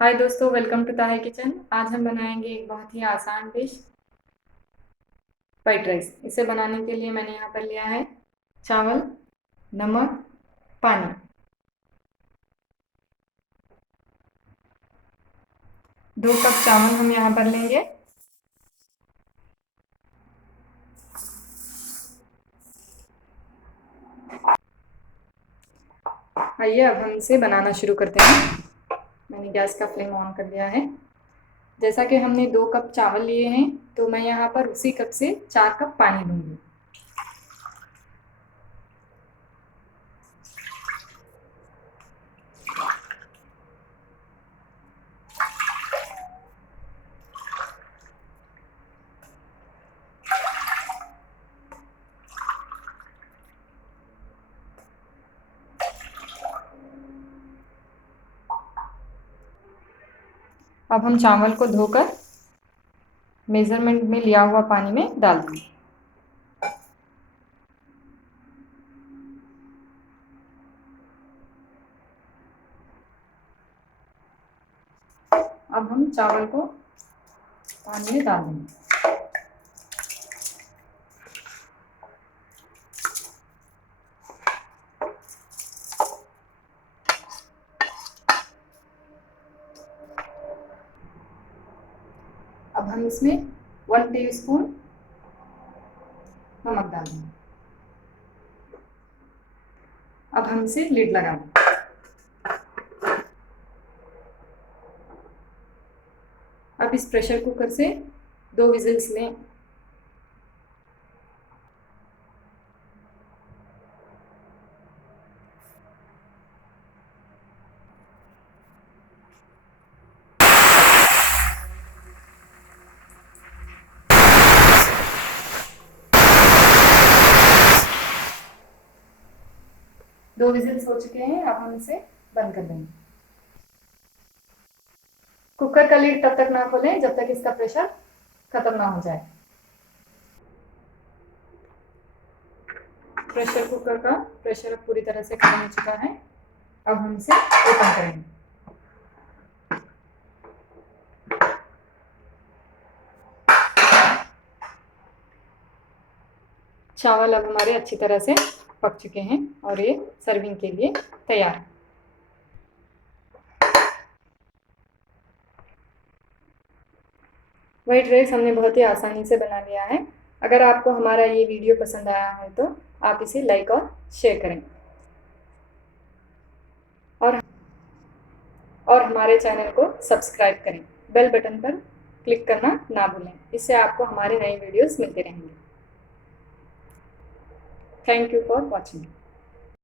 हाय दोस्तों, welcome to ताहे kitchen. आज हम बनाएंगे एक बहुत ही आसान डिश, फ्राइड राइस। इसे बनाने के लिए मैंने यहाँ पर लिया है चावल, नमक, पानी। 2 कप चावल हम यहाँ पर लेंगे। आइए अब हम इसे बनाना शुरू करते हैं। मैंने गैस का फ्लेम ऑन कर दिया है। जैसा कि हमने 2 कप चावल लिए हैं, तो मैं यहाँ पर उसी कप से 4 कप पानी लूँगी। अब हम चावल को धोकर मेज़रमेंट में लिया हुआ पानी में डाल देंगे। अब हम चावल को पानी में डाल देंगे। अब हम इसमें 1 टीस्पून नमक डाल देंगे। अब हम इसे लिड लगा देंगे। अब इस प्रेशर कुकर से 2 विजिल्स लें। दो विजिल्स हो चुके हैं। अब हम इसे बंद कर देंगे। कुकर का लिड तब तक ना खोलें जब तक इसका प्रेशर खत्म ना हो जाए। प्रेशर कुकर का प्रेशर अब पूरी तरह से खत्म हो चुका है। अब हम इसे ओपन करेंगे। चावल अब हमारे अच्छी तरह से पक चुके हैं और ये सर्विंग के लिए तैयार है। व्हाइट राइस हमने बहुत ही आसानी से बना लिया है। अगर आपको हमारा ये वीडियो पसंद आया है तो आप इसे लाइक और शेयर करें और हमारे चैनल को सब्सक्राइब करें। बेल बटन पर क्लिक करना ना भूलें। इससे आपको हमारे नए वीडियोस मिलते रहेंगे। Thank you for watching.